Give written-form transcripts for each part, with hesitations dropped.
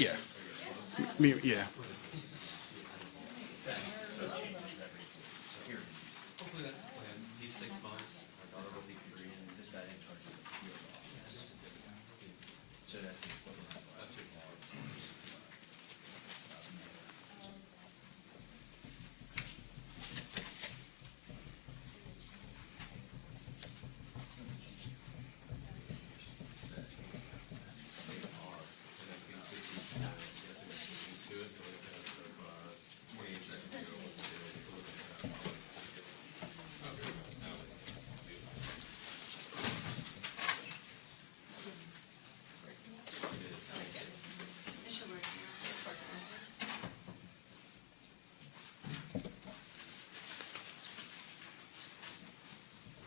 Yeah. Me, yeah. Hopefully that's the plan. These 6 months, our daughter will be free and this guy's in charge of the field office. So that's the equivalent. That's your bar.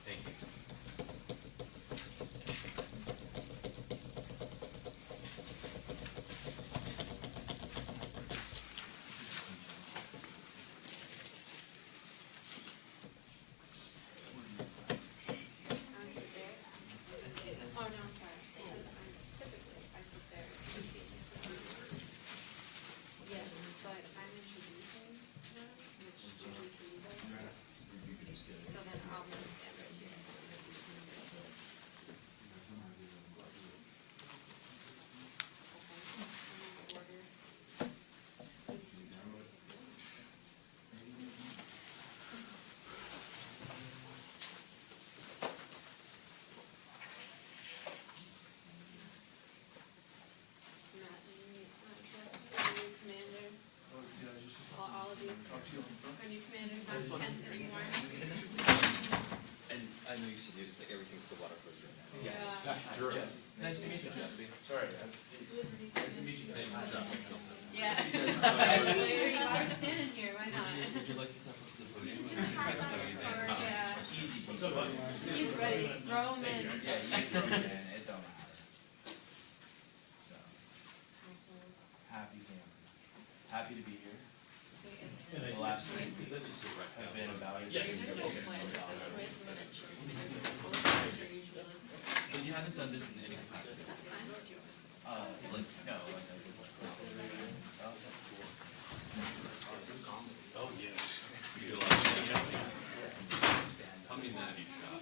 Thank you. Oh, no, I'm sorry. Typically, I sit there. Yes, but I'm introducing them, which usually for you guys. So then I'll just stand right here. Okay. Order. Matt, do you need, trust, are you commander? All of you? Are you commander, not tense anymore? And I know you said it's like everything's the water cruiser right now. Yes. Hi, Drew. Jesse. Nice to meet you, Jesse. Sorry. Nice to meet you. Thank you. Yeah. Here you are standing here, why not? Would you like to step up to the podium? Just pass that or, yeah. Easy. He's ready, throw him in. Yeah, you can throw it in, it don't matter. So, happy to be here. The last week have been about as Yes. busy as Just it's slant been. it this way so that it should be usually. But you haven't done this in any capacity. That's fine. Like, no, like I did like burglary and stuff. Oh, yes. How many men have you shot?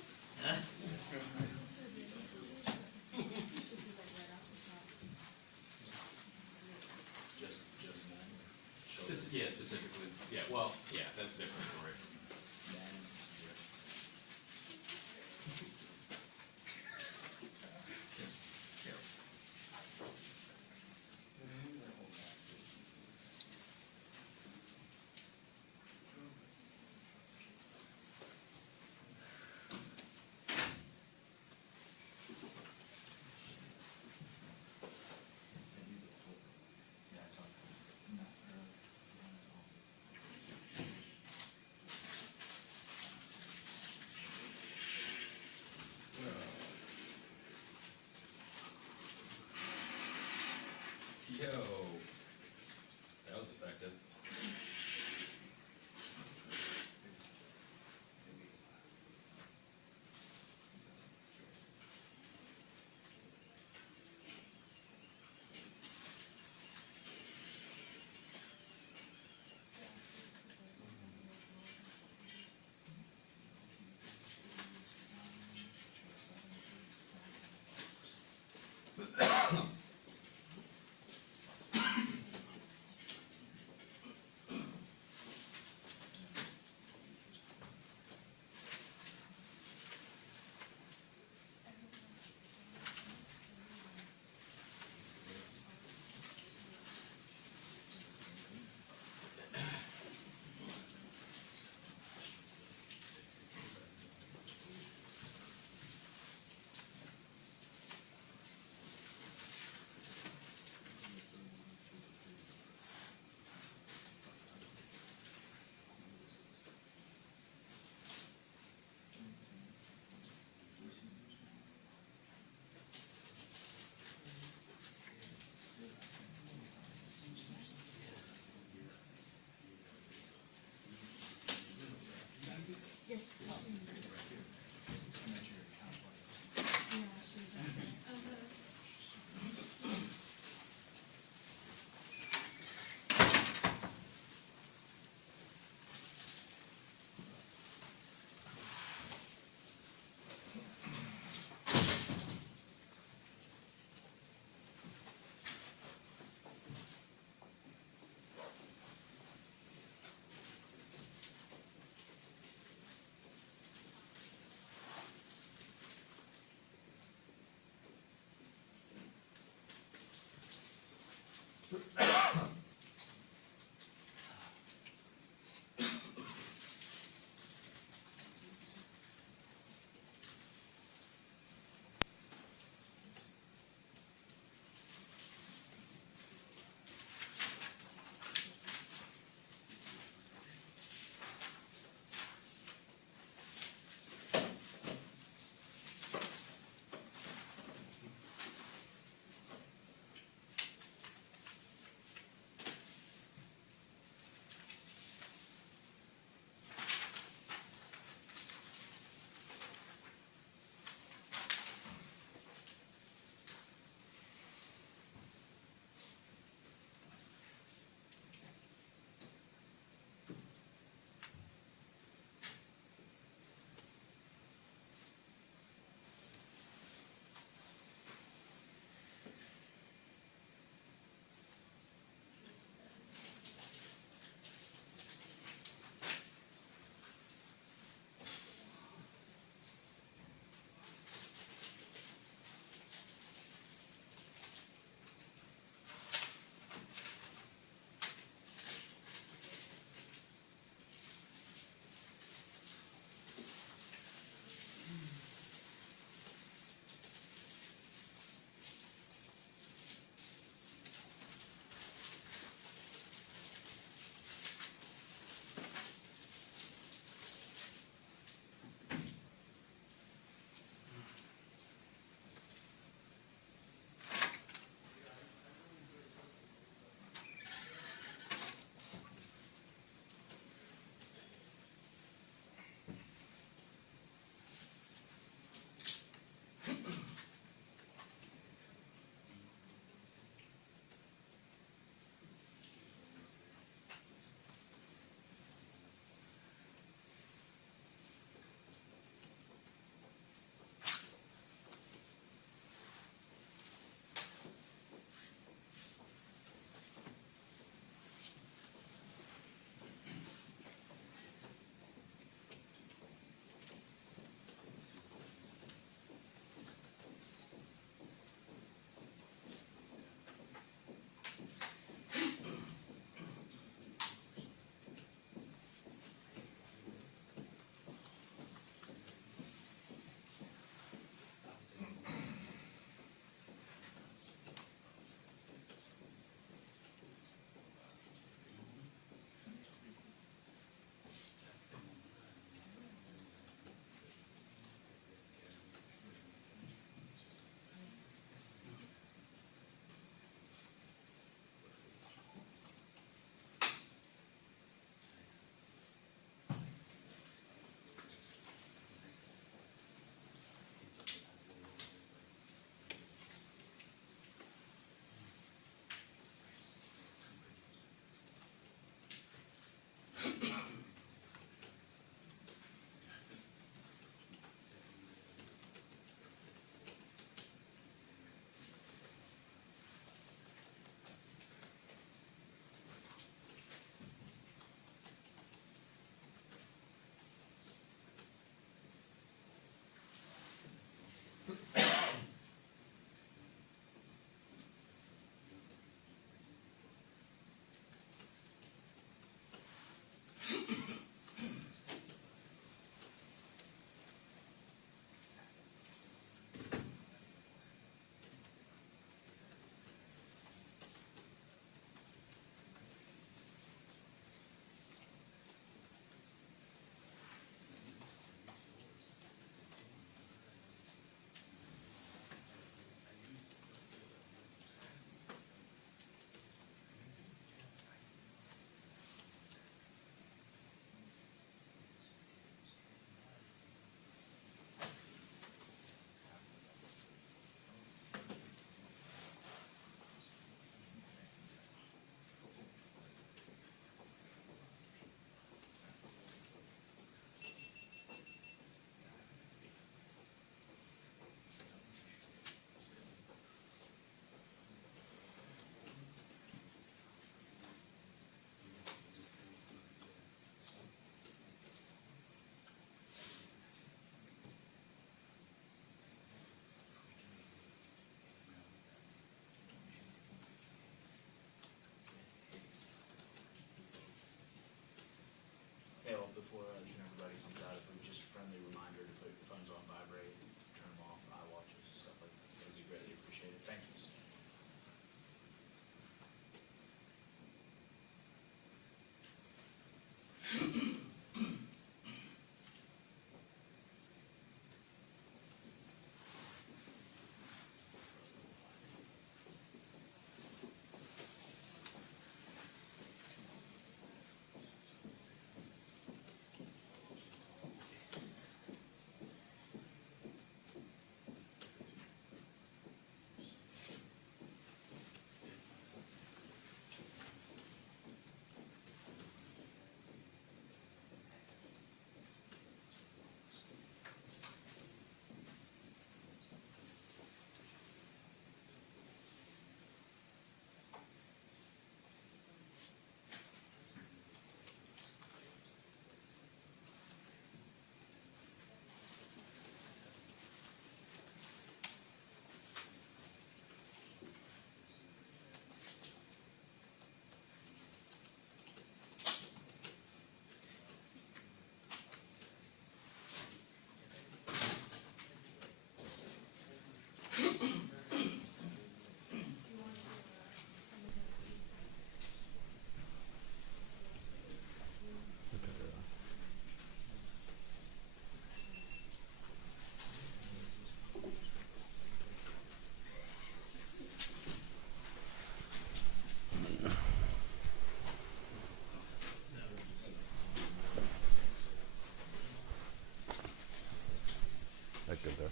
look good there.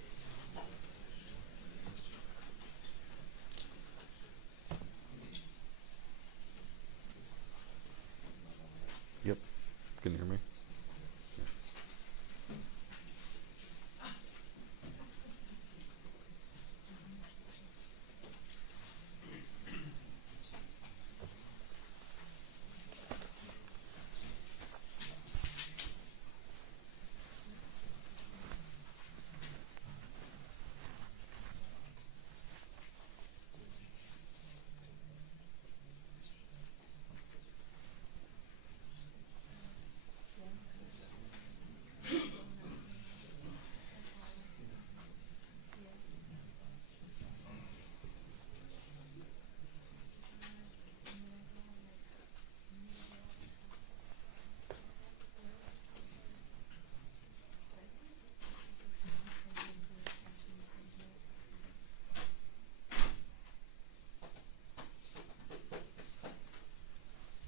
Yep. Can you hear me?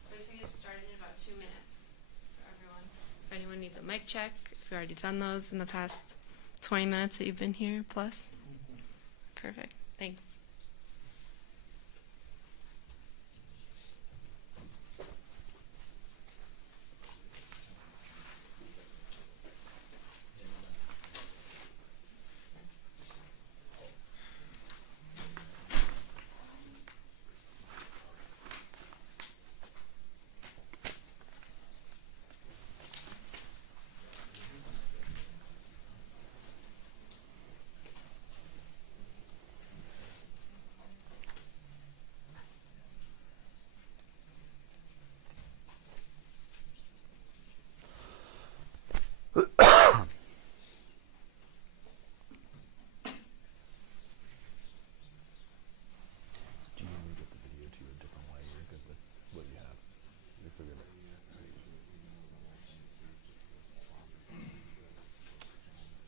We're just gonna get started in about 2 minutes for everyone. If anyone needs a mic check, if you've already done those in the past 20 minutes that you've been here plus. Perfect. Thanks. Do you want me to get the video to you a different way? You're good with what you have. You figured it.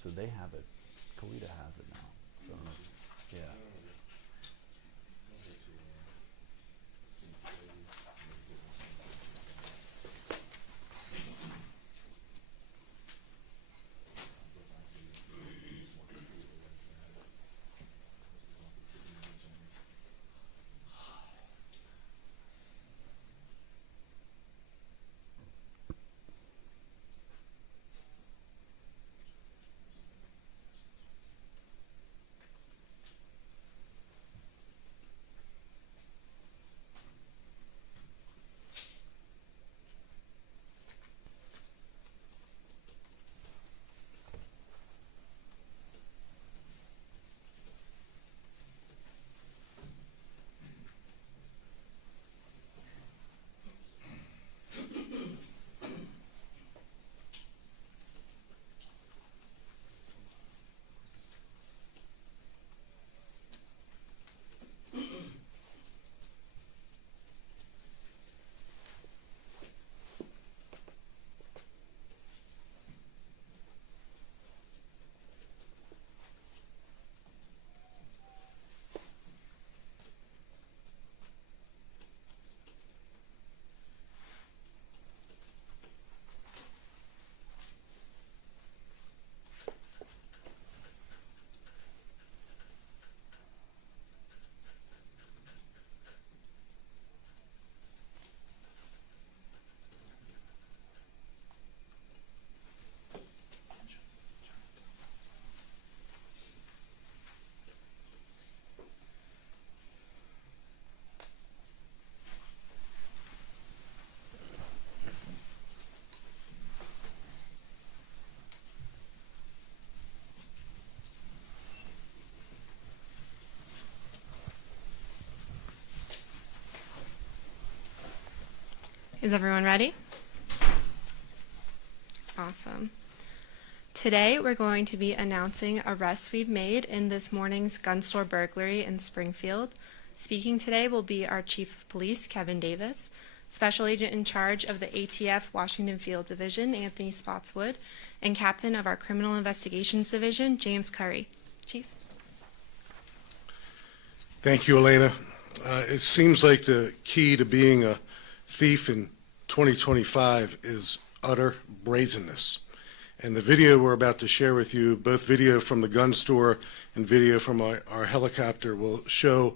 So they have it. Kalita has it now. So yeah. Is everyone ready? Awesome. Today we're going to be announcing arrests we've made in this morning's gun store burglary in Springfield. Speaking today will be our Chief of Police, Kevin Davis, Special Agent in charge of the ATF Washington Field Division, Anthony Spotswood, and Captain of our Criminal Investigations Division, James Curry. Chief? Thank you, Elena. It seems like the key to being a thief in 2025 is utter brazenness. And the video we're about to share with you, both video from the gun store and video from our helicopter, will show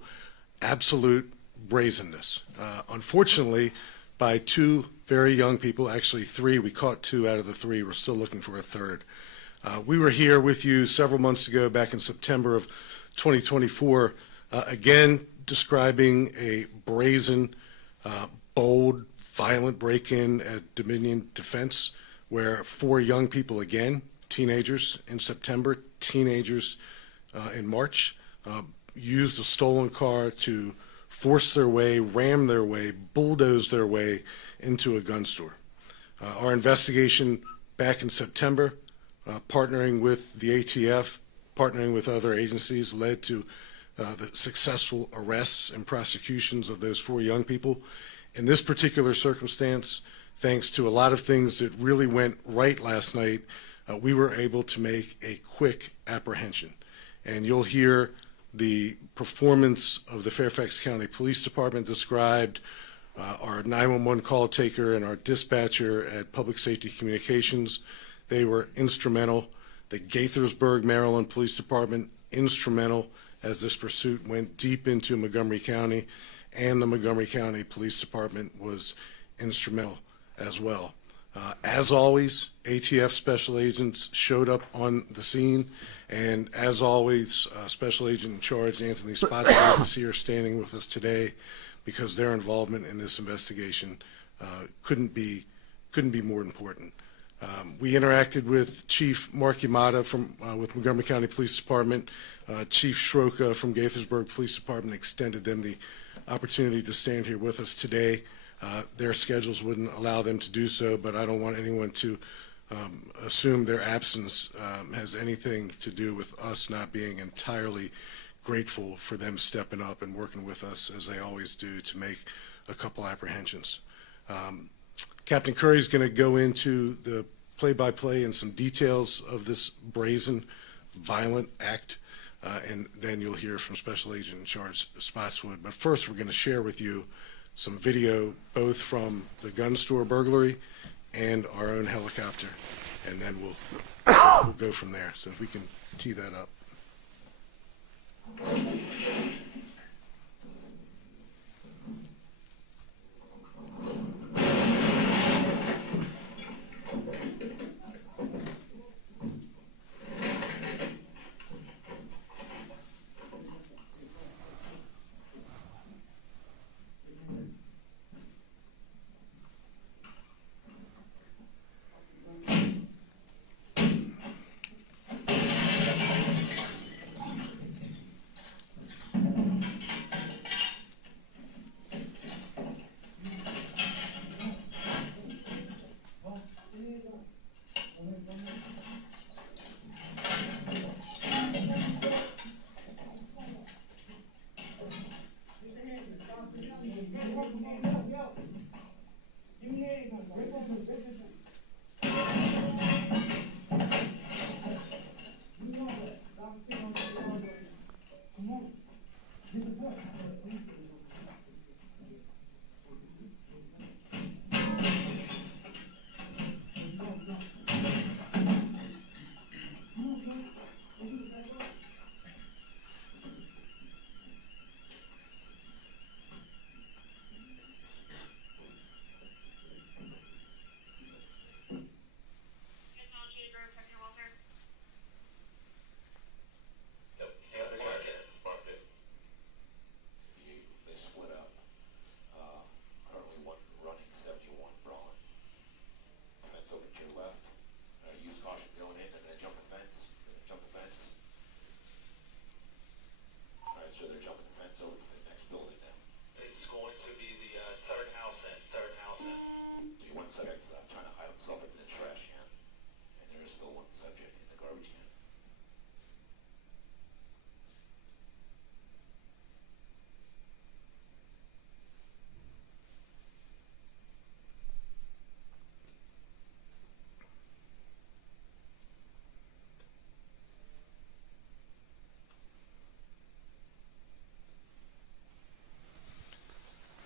absolute brazenness. Unfortunately, by two very young people, actually three, we caught two out of the three, we're still looking for a third. We were here with you several months ago, back in September of 2024, again describing a brazen, bold, violent break-in at Dominion Defense, where four young people, again, teenagers in September, teenagers in March, used a stolen car to force their way, ram their way, bulldoze their way into a gun store. Our investigation back in September, partnering with the ATF, partnering with other agencies, led to the successful arrests and prosecutions of those four young people. In this particular circumstance, thanks to a lot of things that really went right last night, we were able to make a quick apprehension. And you'll hear the performance of the Fairfax County Police Department described, our 911 call taker and our dispatcher at Public Safety Communications. They were instrumental. The Gaithersburg, Maryland Police Department, instrumental as this pursuit went deep into Montgomery County, and the Montgomery County Police Department was instrumental as well. As always, ATF special agents showed up on the scene, and as always, Special Agent in Charge Anthony Spotswood is here standing with us today because their involvement in this investigation couldn't be more important. We interacted with Chief Mark Yamada with Montgomery County Police Department. Chief Schroka from Gaithersburg Police Department extended them the opportunity to stand here with us today. Their schedules wouldn't allow them to do so, but I don't want anyone to assume their absence has anything to do with us not being entirely grateful for them stepping up and working with us, as they always do, to make a couple apprehensions. Captain Curry's going to go into the play-by-play and some details of this brazen, violent act, and then you'll hear from Special Agent in Charge Spotswood. But first, we're going to share with you some video, both from the gun store burglary and our own helicopter, and then we'll go from there. So if we can tee that up.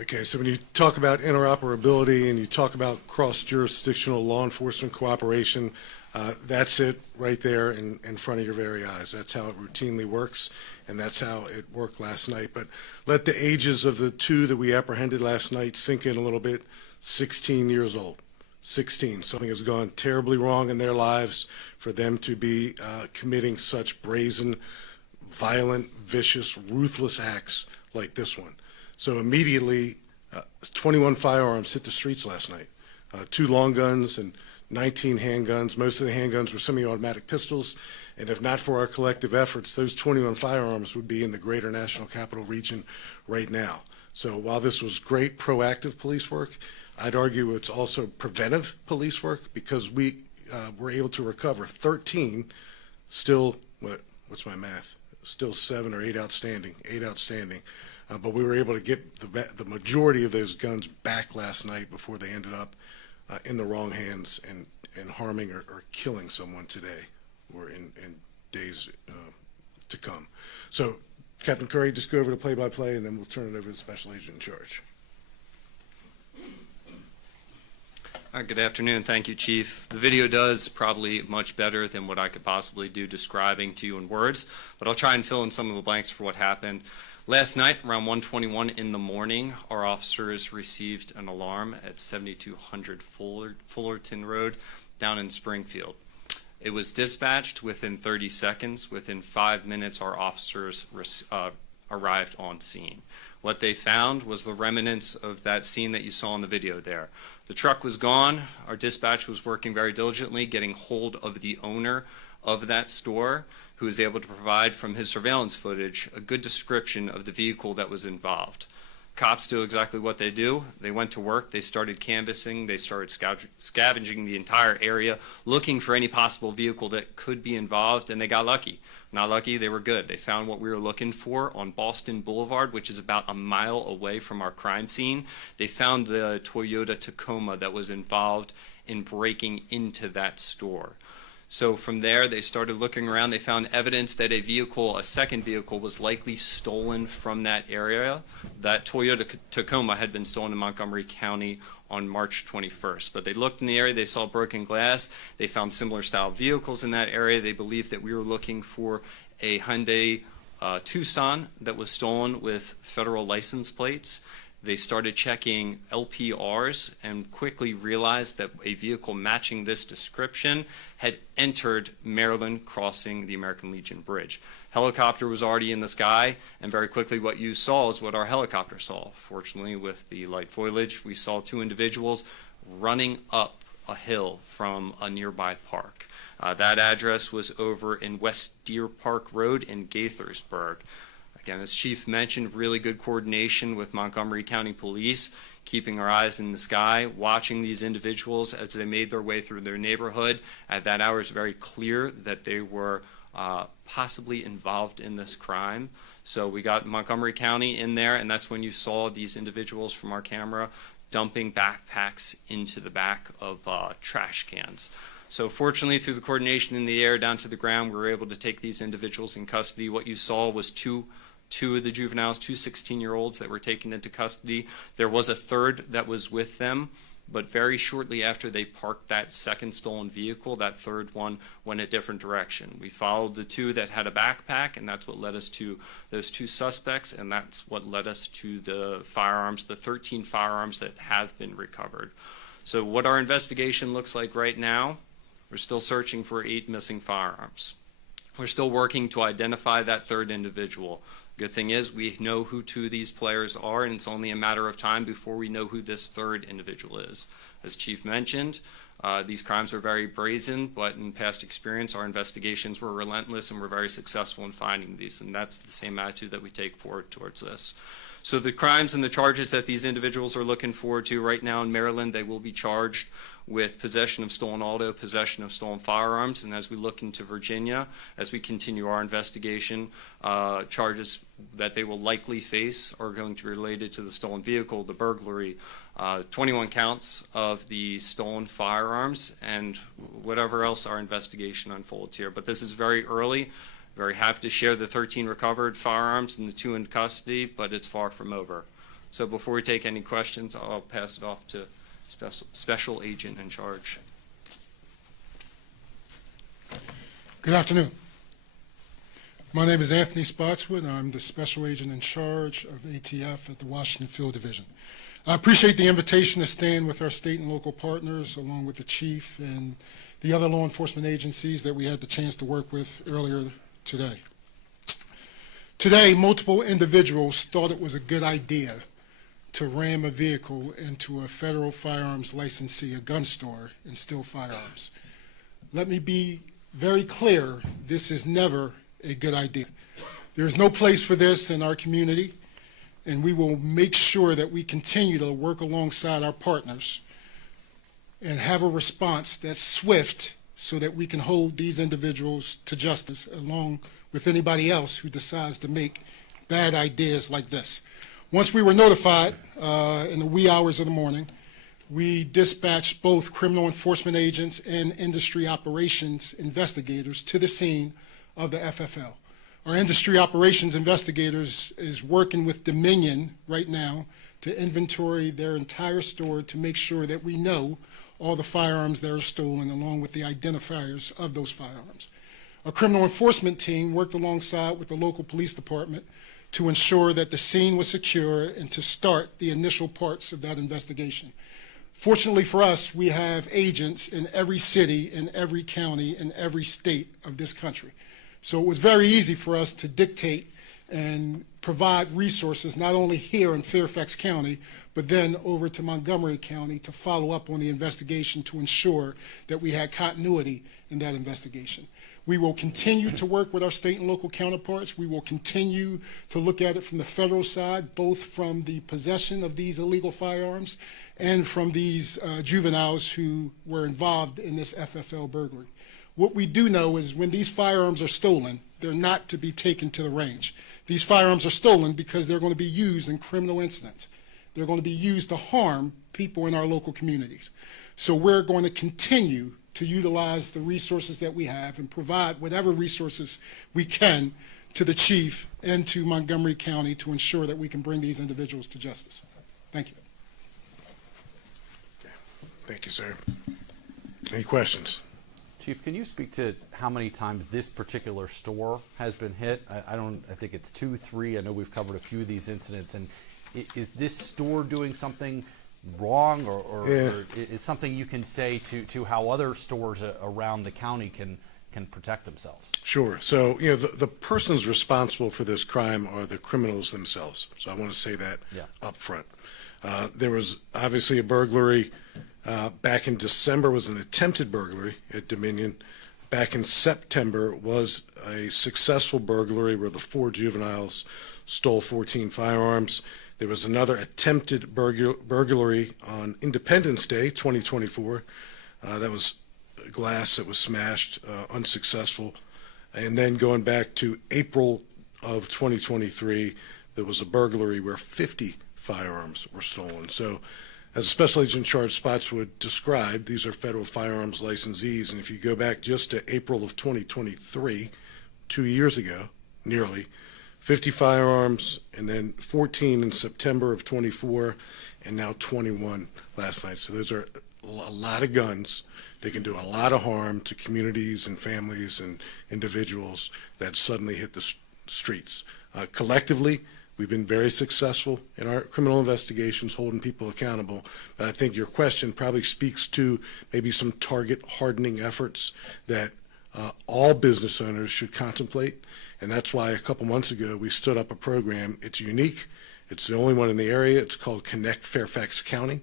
Okay, so when you talk about interoperability and you talk about cross-jurisdictional law enforcement cooperation, That's it right there in front of your very eyes. That's how it routinely works, and that's how it worked last night. But let the ages of the two that we apprehended last night sink in a little bit. 16 years old. 16. Something has gone terribly wrong in their lives for them to be committing such brazen, violent, vicious, ruthless acts like this one. So immediately, 21 firearms hit the streets last night. 2 long guns and 19 handguns. Most of the handguns were semi-automatic pistols, and if not for our collective efforts, those 21 firearms would be in the greater National Capital Region right now. So while this was great proactive police work, I'd argue it's also preventive police work, because we were able to recover 13, still, what's my math? Still 7 or 8 outstanding, but we were able to get the majority of those guns back last night before they ended up in the wrong hands and harming or killing someone today or in days to come. So, Captain Curry, just go over the play-by-play, and then we'll turn it over to the Special Agent in charge. All right, good afternoon. Thank you, Chief. The video does probably much better than what I could possibly do describing to you in words, but I'll try and fill in some of the blanks for what happened. Last night, around 1:21 in the morning, our officers received an alarm at 7200 Fullerton Road down in Springfield. It was dispatched within 30 seconds. Within 5 minutes, our officers arrived on scene. What they found was the remnants of that scene that you saw in the video there. The truck was gone. Our dispatch was working very diligently, getting hold of the owner of that store, who was able to provide from his surveillance footage a good description of the vehicle that was involved. Cops do exactly what they do. They went to work, they started canvassing, they started scavenging the entire area, looking for any possible vehicle that could be involved, and they got lucky. Not lucky, they were good. They found what we were looking for on Boston Boulevard, which is about a mile away from our crime scene. They found the Toyota Tacoma that was involved in breaking into that store. So from there, they started looking around. They found evidence that a second vehicle was likely stolen from that area. That Toyota Tacoma had been stolen in Montgomery County on March 21st. But they looked in the area, they saw broken glass, they found similar style vehicles in that area. They believed that we were looking for a Hyundai Tucson that was stolen with federal license plates. They started checking LPRs and quickly realized that a vehicle matching this description had entered Maryland, crossing the American Legion Bridge. Helicopter was already in the sky, and very quickly what you saw is what our helicopter saw. Fortunately, with the light foliage, we saw 2 individuals running up a hill from a nearby park. That address was over in West Deer Park Road in Gaithersburg. Again, as Chief mentioned, really good coordination with Montgomery County Police, keeping our eyes in the sky, watching these individuals as they made their way through their neighborhood. At that hour, it's very clear that they were possibly involved in this crime. So we got Montgomery County in there, and that's when you saw these individuals from our camera dumping backpacks into the back of trash cans. So fortunately, through the coordination in the air down to the ground, we were able to take these individuals in custody. What you saw was two of the juveniles, 2 16-year-olds that were taken into custody. There was a third that was with them, but very shortly after they parked that second stolen vehicle, that third one went a different direction. We followed the 2 that had a backpack, and that's what led us to those 2 suspects, and that's what led us to the firearms, the 13 firearms that have been recovered. So what our investigation looks like right now, we're still searching for 8 missing firearms. We're still working to identify that third individual. Good thing is we know who 2 of these players are, and it's only a matter of time before we know who this third individual is. As Chief mentioned, these crimes are very brazen, but in past experience, our investigations were relentless and we're very successful in finding these, and that's the same attitude that we take forward towards this. So the crimes and the charges that these individuals are looking forward to right now in Maryland, they will be charged with possession of stolen auto, possession of stolen firearms, and as we look into Virginia, as we continue our investigation, charges that they will likely face are going to be related to the stolen vehicle, the burglary, 21 counts of the stolen firearms, and whatever else our investigation unfolds here. But this is very early. Very happy to share the 13 recovered firearms and the 2 in custody, but it's far from over. So before we take any questions, I'll pass it off to Special Agent in charge. Good afternoon. My name is Anthony Spotswood. I'm the Special Agent in charge of ATF at the Washington Field Division. I appreciate the invitation to stand with our state and local partners, along with the chief and the other law enforcement agencies that we had the chance to work with earlier today. Today, multiple individuals thought it was a good idea to ram a vehicle into a federal firearms licensee, a gun store, and steal firearms. Let me be very clear, this is never a good idea. There is no place for this in our community, and we will make sure that we continue to work alongside our partners and have a response that's swift so that we can hold these individuals to justice along with anybody else who decides to make bad ideas like this. Once we were notified in the wee hours of the morning, we dispatched both criminal enforcement agents and industry operations investigators to the scene of the FFL. Our industry operations investigators is working with Dominion right now to inventory their entire store to make sure that we know all the firearms that are stolen along with the identifiers of those firearms. Our criminal enforcement team worked alongside with the local police department to ensure that the scene was secure and to start the initial parts of that investigation. Fortunately for us, we have agents in every city, in every county, in every state of this country. So it was very easy for us to dictate and provide resources not only here in Fairfax County, but then over to Montgomery County to follow up on the investigation to ensure that we had continuity in that investigation. We will continue to work with our state and local counterparts. We will continue to look at it from the federal side, both from the possession of these illegal firearms and from these juveniles who were involved in this FFL burglary. What we do know is when these firearms are stolen, they're not to be taken to the range. These firearms are stolen because they're going to be used in criminal incidents. They're going to be used to harm people in our local communities. So we're going to continue to utilize the resources that we have and provide whatever resources we can to the chief and to Montgomery County to ensure that we can bring these individuals to justice. Thank you. Thank you, sir. Any questions? Chief, can you speak to how many times this particular store has been hit? I think it's 2, 3. I know we've covered a few of these incidents. And is this store doing something wrong, or is something you can say to how other stores around the county can protect themselves? Sure. So, the persons responsible for this crime are the criminals themselves. So I want to say that up front. There was obviously a burglary back in December, was an attempted burglary at Dominion. Back in September was a successful burglary where the 4 juveniles stole 14 firearms. There was another attempted burglary on Independence Day, 2024. That was glass that was smashed, unsuccessful. And then going back to April of 2023, there was a burglary where 50 firearms were stolen. So as Special Agent in Charge Spotswood described, these are federal firearms licensees. And if you go back just to April of 2023, 2 years ago, nearly, 50 firearms, and then 14 in September of 24, and now 21 last night. So those are a lot of guns. They can do a lot of harm to communities and families and individuals that suddenly hit the streets. Collectively, we've been very successful in our criminal investigations, holding people accountable. But I think your question probably speaks to maybe some target hardening efforts that all business owners should contemplate. And that's why a couple months ago we stood up a program. It's unique. It's the only one in the area. It's called Connect Fairfax County.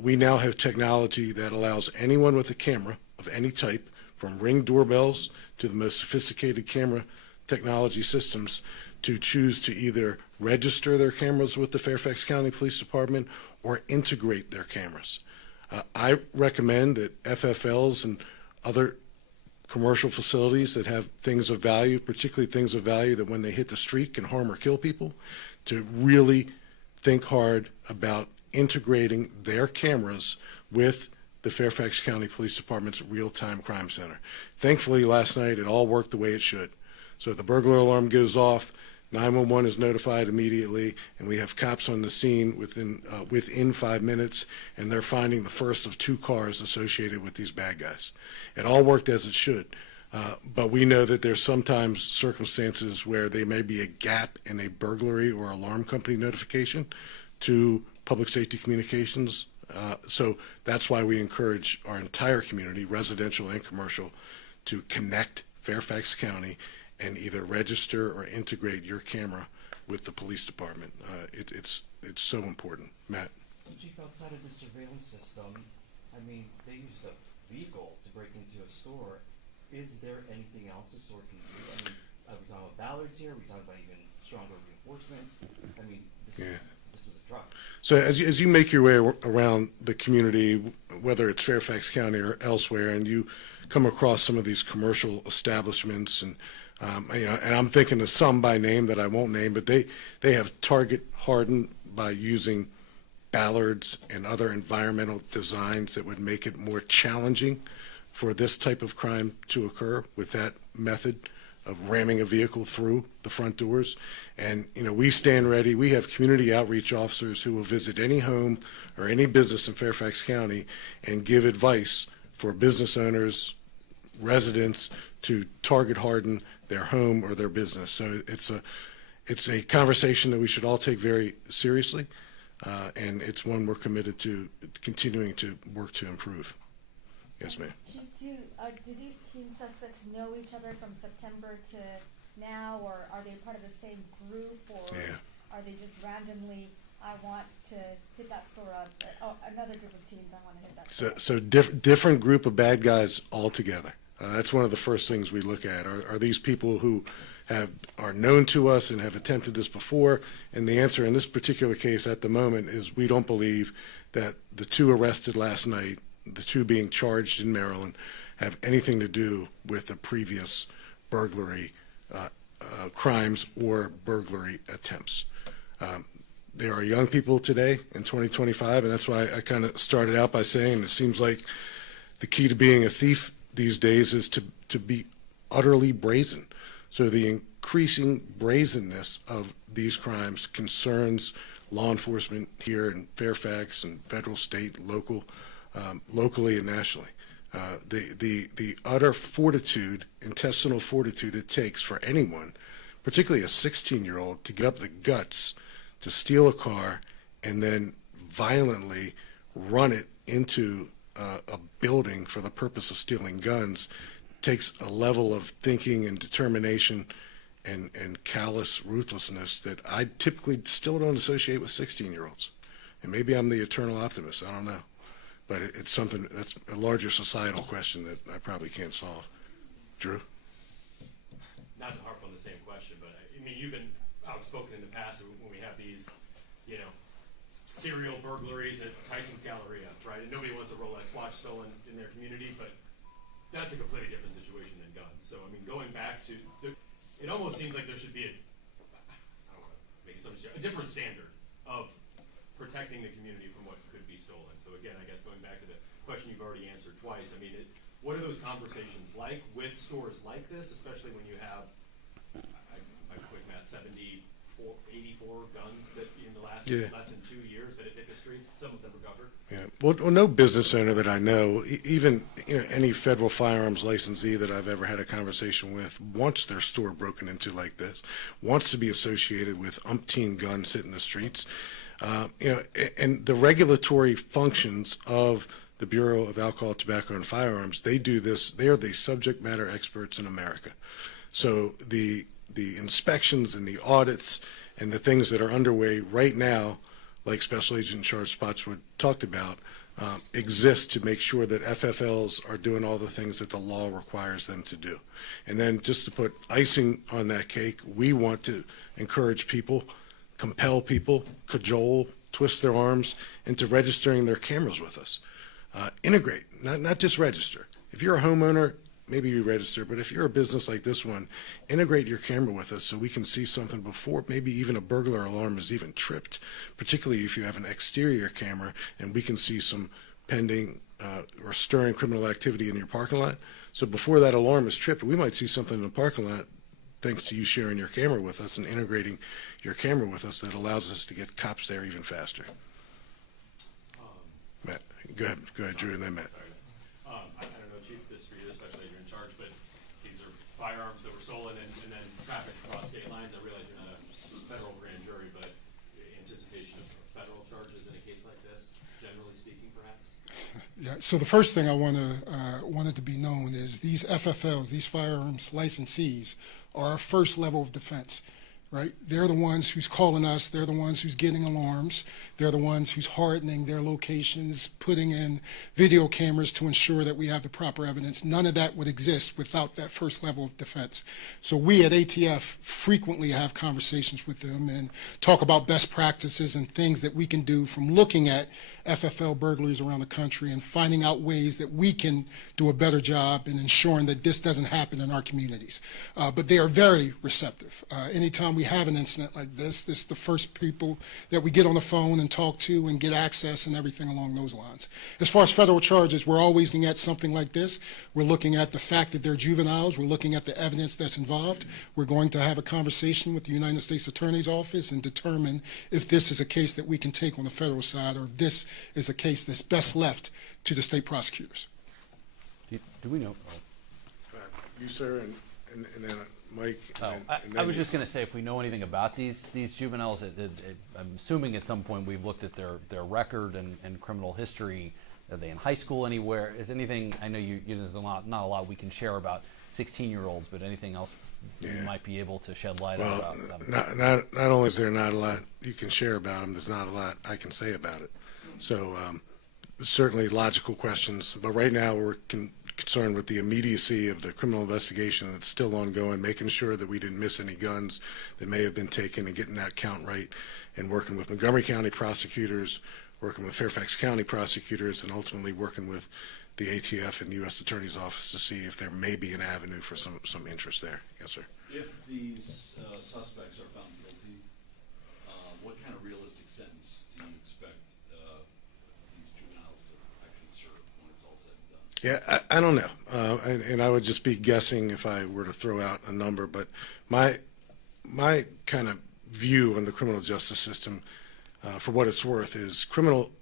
We now have technology that allows anyone with a camera of any type, from Ring doorbells to the most sophisticated camera technology systems, to choose to either register their cameras with the Fairfax County Police Department or integrate their cameras. I recommend that FFLs and other commercial facilities that have things of value, particularly things of value that when they hit the street can harm or kill people, to really think hard about integrating their cameras with the Fairfax County Police Department's real-time crime center. Thankfully, last night it all worked the way it should. So the burglar alarm goes off, 911 is notified immediately, and we have cops on the scene within 5 minutes, and they're finding the first of 2 cars associated with these bad guys. It all worked as it should. But we know that there's sometimes circumstances where there may be a gap in a burglary or alarm company notification to public safety communications. So that's why we encourage our entire community, residential and commercial, to connect Fairfax County and either register or integrate your camera with the police department. It's so important. Matt? Chief, outside of the surveillance system, I mean, they used a vehicle to break into a store. Is there anything else the store can do? I mean, are we talking about ballards here? Are we talking about even stronger reinforcement? I mean, this was a truck. So as you make your way around the community, whether it's Fairfax County or elsewhere, and you come across some of these commercial establishments, and and I'm thinking of some by name that I won't name, but they have target hardened by using ballards and other environmental designs that would make it more challenging for this type of crime to occur with that method of ramming a vehicle through the front doors. And, we stand ready. We have community outreach officers who will visit any home or any business in Fairfax County and give advice for business owners, residents, to target harden their home or their business. So it's a conversation that we should all take very seriously, and it's one we're committed to continuing to work to improve. Yes, ma'am. Do these teen suspects know each other from September to now, or are they part of the same group, or Yeah. are they just randomly, I want to hit that store up, another group of teens, I want to hit that store up? So different group of bad guys altogether. That's one of the first things we look at. Are these people who are known to us and have attempted this before? And the answer in this particular case at the moment is we don't believe that the two arrested last night, the two being charged in Maryland, have anything to do with the previous burglary crimes or burglary attempts. There are young people today in 2025, and that's why I kind of started out by saying it seems like the key to being a thief these days is to be utterly brazen. So the increasing brazenness of these crimes concerns law enforcement here in Fairfax and federal, state, local, locally and nationally. The utter fortitude, intestinal fortitude it takes for anyone, particularly a 16-year-old, to get up the guts to steal a car and then violently run it into a building for the purpose of stealing guns takes a level of thinking and determination and callous ruthlessness that I typically still don't associate with 16-year-olds. And maybe I'm the eternal optimist, I don't know. But it's something that's a larger societal question that I probably can't solve. Drew? Not to harp on the same question, but I mean, you've been outspoken in the past when we have these, serial burglaries at Tyson's Galleria, right? And nobody wants a Rolex watch stolen in their community, but that's a completely different situation than guns. So, I mean, going back to, it almost seems like there should be I don't want to make it a different standard of protecting the community from what could be stolen. So again, I guess going back to the question you've already answered twice, I mean, what are those conversations like with stores like this, especially when you have, my quick math, 84 guns that in the last less than 2 years that have hit the streets, some of them recovered? Yeah. Well, no business owner that I know, even any federal firearms licensee that I've ever had a conversation with, wants their store broken into like this, wants to be associated with umpteen guns hitting the streets. And the regulatory functions of the Bureau of Alcohol, Tobacco, and Firearms, they do this. They are the subject matter experts in America. So the inspections and the audits and the things that are underway right now, like Special Agent in Charge Spotswood talked about, exist to make sure that FFLs are doing all the things that the law requires them to do. And then just to put icing on that cake, we want to encourage people, compel people, cajole, twist their arms into registering their cameras with us. Integrate, not just register. If you're a homeowner, maybe you register, but if you're a business like this one, integrate your camera with us so we can see something before maybe even a burglar alarm is even tripped, particularly if you have an exterior camera and we can see some pending or stirring criminal activity in your parking lot. So before that alarm is tripped, we might see something in the parking lot thanks to you sharing your camera with us and integrating your camera with us that allows us to get cops there even faster. Matt, go ahead, Drew, and then Matt. I don't know, Chief, this is for you, especially if you're in charge, but these firearms that were stolen and then trafficked across state lines. I realize you're not a federal grand jury, but anticipation of federal charges in a case like this, generally speaking, perhaps? Yeah, so the first thing I wanted to be known is these FFLs, these firearms licensees, are our first level of defense, right? They're the ones who's calling us. They're the ones who's getting alarms. They're the ones who's hardening their locations, putting in video cameras to ensure that we have the proper evidence. None of that would exist without that first level of defense. So we at ATF frequently have conversations with them and talk about best practices and things that we can do from looking at FFL burglaries around the country and finding out ways that we can do a better job in ensuring that this doesn't happen in our communities. But they are very receptive. Anytime we have an incident like this is the first people that we get on the phone and talk to and get access and everything along those lines. As far as federal charges, we're always looking at something like this. We're looking at the fact that they're juveniles. We're looking at the evidence that's involved. We're going to have a conversation with the United States Attorney's Office and determine if this is a case that we can take on the federal side or if this is a case that's best left to the state prosecutors. Do we know? You, sir, and then Mike. I was just going to say, if we know anything about these juveniles, I'm assuming at some point we've looked at their record and criminal history. Are they in high school anywhere? Is anything? I know there's not a lot we can share about 16-year-olds, but anything else you might be able to shed light on about them? Not only is there not a lot you can share about them, there's not a lot I can say about it. So certainly logical questions, but right now we're concerned with the immediacy of the criminal investigation that's still ongoing, making sure that we didn't miss any guns that may have been taken and getting that count right, and working with Montgomery County prosecutors, working with Fairfax County prosecutors, and ultimately working with the ATF and U.S. Attorney's Office to see if there may be an avenue for some interest there. Yes, sir. If these suspects are found guilty, what kind of realistic sentence do you expect these juveniles to actually serve when it's all said and done? Yeah, I don't know, and I would just be guessing if I were to throw out a number, but my kind of view on the criminal justice system, for what it's worth, is criminal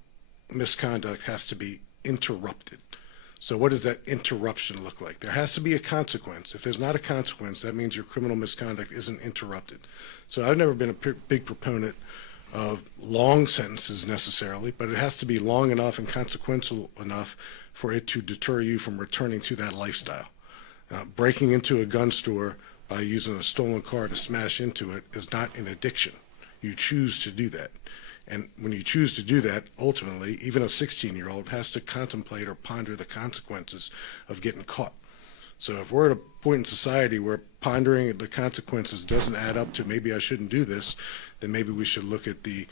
misconduct has to be interrupted. So what does that interruption look like? There has to be a consequence. If there's not a consequence, that means your criminal misconduct isn't interrupted. So I've never been a big proponent of long sentences necessarily, but it has to be long enough and consequential enough for it to deter you from returning to that lifestyle. Breaking into a gun store by using a stolen car to smash into it is not an addiction. You choose to do that. And when you choose to do that, ultimately, even a 16-year-old has to contemplate or ponder the consequences of getting caught. So if we're at a point in society where pondering the consequences doesn't add up to maybe I shouldn't do this, then maybe we should look at the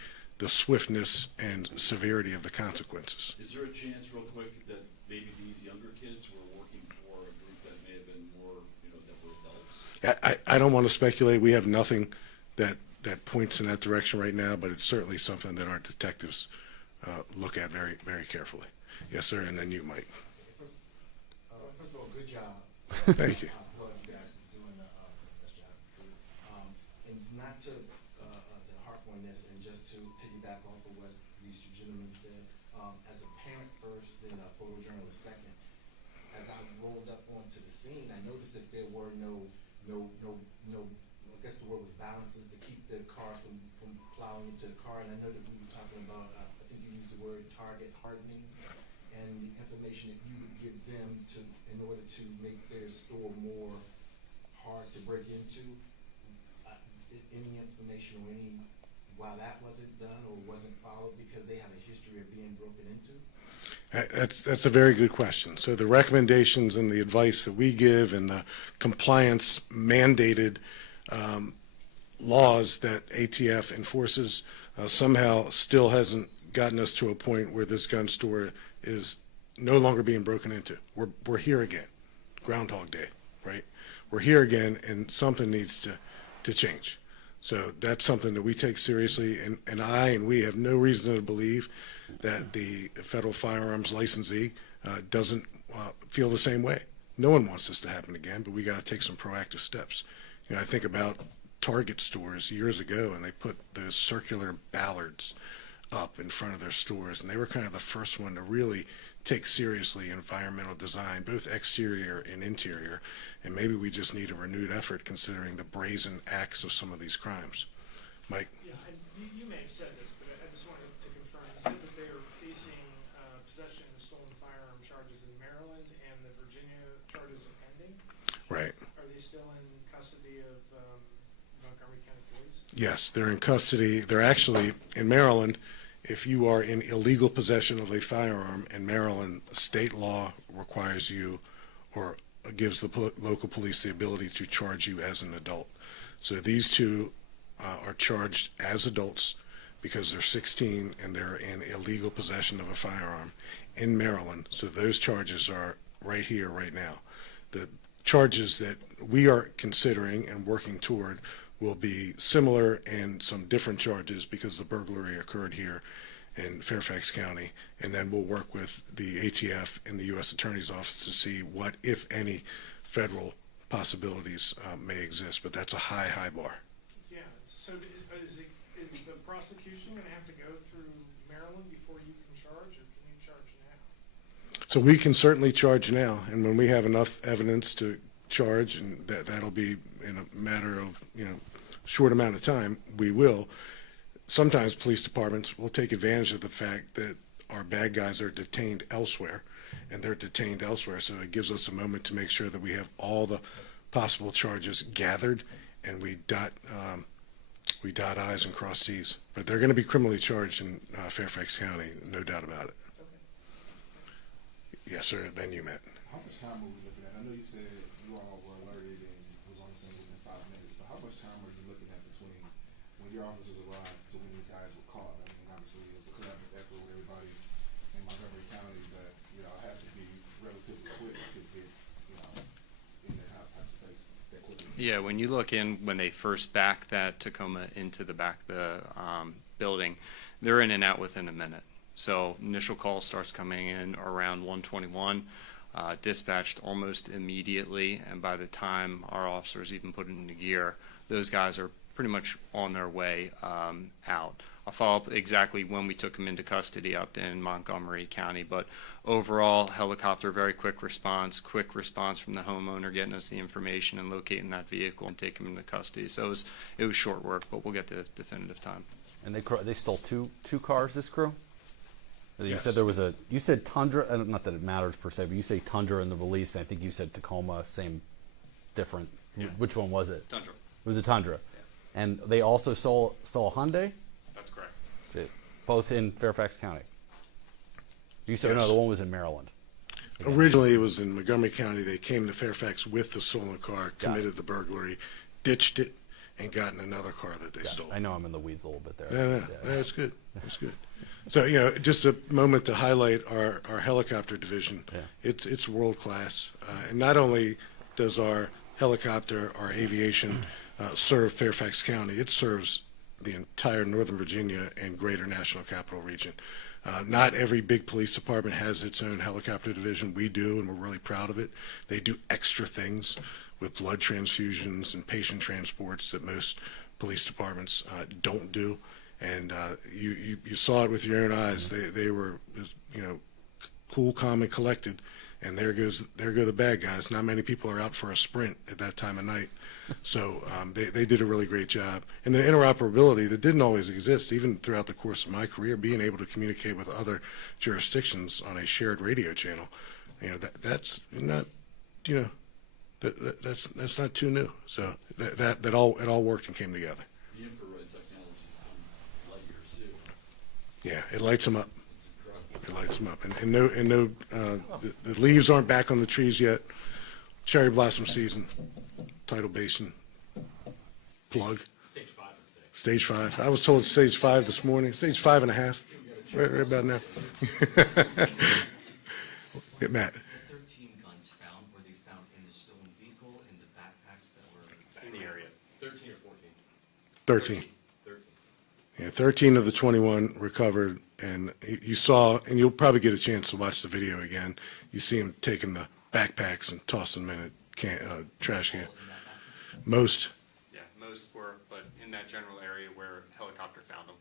swiftness and severity of the consequences. Is there a chance, real quick, that maybe these younger kids were working for a group that may have been more, that were adults? I don't want to speculate. We have nothing that points in that direction right now, but it's certainly something that our detectives look at very, very carefully. Yes, sir, and then you, Mike. First of all, good job. Thank you. I applaud you guys for doing the best job you could. And not to harp on this, and just to piggyback off of what these two gentlemen said, as a parent first, then a photojournalist second, as I rolled up onto the scene, I noticed that there were no I guess the word was balances to keep the car from plowing into the car. And I know that we were talking about, I think you used the word target hardening, and the information that you would give them in order to make their store more hard to break into. Any information or why that wasn't done or wasn't followed because they have a history of being broken into? That's a very good question. So the recommendations and the advice that we give and the compliance mandated laws that ATF enforces somehow still hasn't gotten us to a point where this gun store is no longer being broken into. We're here again, Groundhog Day, right? We're here again, and something needs to change. So that's something that we take seriously, and we have no reason to believe that the federal firearms licensee doesn't feel the same way. No one wants this to happen again, but we got to take some proactive steps. I think about Target stores years ago, and they put those circular ballards up in front of their stores, and they were kind of the first one to really take seriously environmental design, both exterior and interior, and maybe we just need a renewed effort considering the brazen acts of some of these crimes. Mike? Yeah, and you may have said this, but I just wanted to confirm. You said that they are facing possession of stolen firearm charges in Maryland, and the Virginia charges are pending? Right. Are they still in custody of Montgomery County Police? Yes, they're in custody. They're actually, in Maryland, if you are in illegal possession of a firearm in Maryland, state law requires you or gives the local police the ability to charge you as an adult. So these two are charged as adults because they're 16 and they're in illegal possession of a firearm in Maryland. So those charges are right here, right now. The charges that we are considering and working toward will be similar and some different charges because the burglary occurred here in Fairfax County, and then we'll work with the ATF and the U.S. Attorney's Office to see what, if any, federal possibilities may exist, but that's a high, high bar. Yeah, so is the prosecution going to have to go through Maryland before you can charge, or can you charge now? So we can certainly charge now, and when we have enough evidence to charge, and that'll be in a matter of, short amount of time, we will. Sometimes police departments will take advantage of the fact that our bad guys are detained elsewhere, and they're detained elsewhere, so it gives us a moment to make sure that we have all the possible charges gathered, and we dot I's and cross T's. But they're going to be criminally charged in Fairfax County, no doubt about it. Yes, sir. Then you, Matt. How much time are we looking at? I know you said you all were alerted and was on the scene within 5 minutes, but how much time are you looking at between when your officers arrived to when these guys were caught? I mean, obviously it was a collaborative effort with everybody in Montgomery County, but it has to be relatively quick to get in that type of space that quickly. Yeah, when you look in, when they first back that Tacoma into the back of the building, they're in and out within a minute. So initial call starts coming in around 1:21, dispatched almost immediately, and by the time our officers even put it into gear, those guys are pretty much on their way out. I'll follow up exactly when we took them into custody up in Montgomery County, but overall, helicopter, very quick response from the homeowner getting us the information and locating that vehicle and taking them into custody. So it was short work, but we'll get the definitive time. And they stole two cars, this crew? You Yes. said you said Tundra, not that it matters per se, but you say Tundra in the release, and I think you said Tacoma, same, different. Yeah. Which one was it? Tundra. It was a Tundra. Yeah. And they also stole a Hyundai? That's correct. Both in Fairfax County. You said, Yes. no, the one was in Maryland. Originally, it was in Montgomery County. They came to Fairfax with the stolen car, committed the burglary, ditched it, and gotten another car that they stole. I know I'm in the weeds a little bit there. No, that's good. That's good. So, just a moment to highlight our helicopter division. Yeah. It's world class. And not only does our helicopter, our aviation, serve Fairfax County, it serves the entire Northern Virginia and greater National Capital Region. Not every big police department has its own helicopter division. We do, and we're really proud of it. They do extra things with blood transfusions and patient transports that most police departments don't do. And you saw it with your own eyes. They were, cool, calm, and collected. And there go the bad guys. Not many people are out for a sprint at that time of night. So they did a really great job. And the interoperability that didn't always exist, even throughout the course of my career, being able to communicate with other jurisdictions on a shared radio channel, that's not, that's not too new. So it all worked and came together. The infrared technology's on light years too. Yeah, it lights them up. It's incredible. It lights them up, and the leaves aren't back on the trees yet. Cherry blossom season, tidal basin, plug. Stage 5. I was told stage 5 this morning. Stage 5.5, right about now. Yeah, Matt. 13 guns found, were they found in the stolen vehicle, in the backpacks that were In the area, 13 or 14? 13. Yeah, 13 of the 21 recovered, and you saw, and you'll probably get a chance to watch the video again. You see him taking the backpacks and tossing them in a trash can. Most. Yeah, most were, but in that general area where helicopter found them.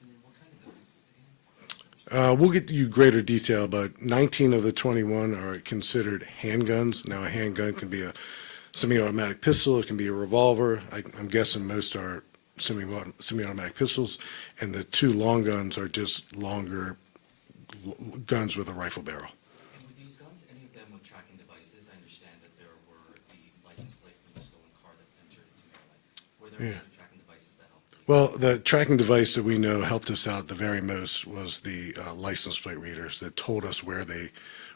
And then what kind of guns We'll get you greater detail, but 19 of the 21 are considered handguns. Now, a handgun can be a semi-automatic pistol, it can be a revolver. I'm guessing most are semi-automatic pistols, and the 2 long guns are just longer guns with a rifle barrel. And with these guns, any of them with tracking devices? I understand that there were the license plate from the stolen car that entered into Maryland. Were there any other tracking devices that helped? Well, the tracking device that we know helped us out the very most was the license plate readers that told us where they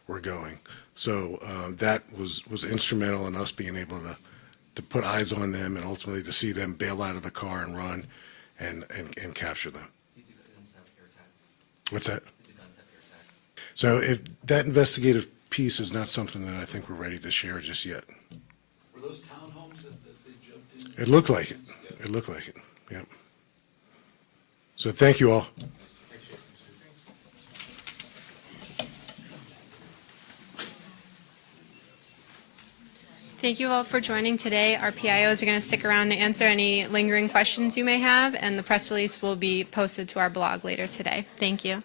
were going. So that was instrumental in us being able to put eyes on them and ultimately to see them bail out of the car and run and capture them. Did the guns have air tags? What's that? Did the guns have air tags? So if that investigative piece is not something that I think we're ready to share just yet. Were those townhomes that they jumped into? It looked like it. It looked like it. Yep. So thank you all. Thank you all for joining today. Our PIOs are going to stick around to answer any lingering questions you may have, and the press release will be posted to our blog later today. Thank you.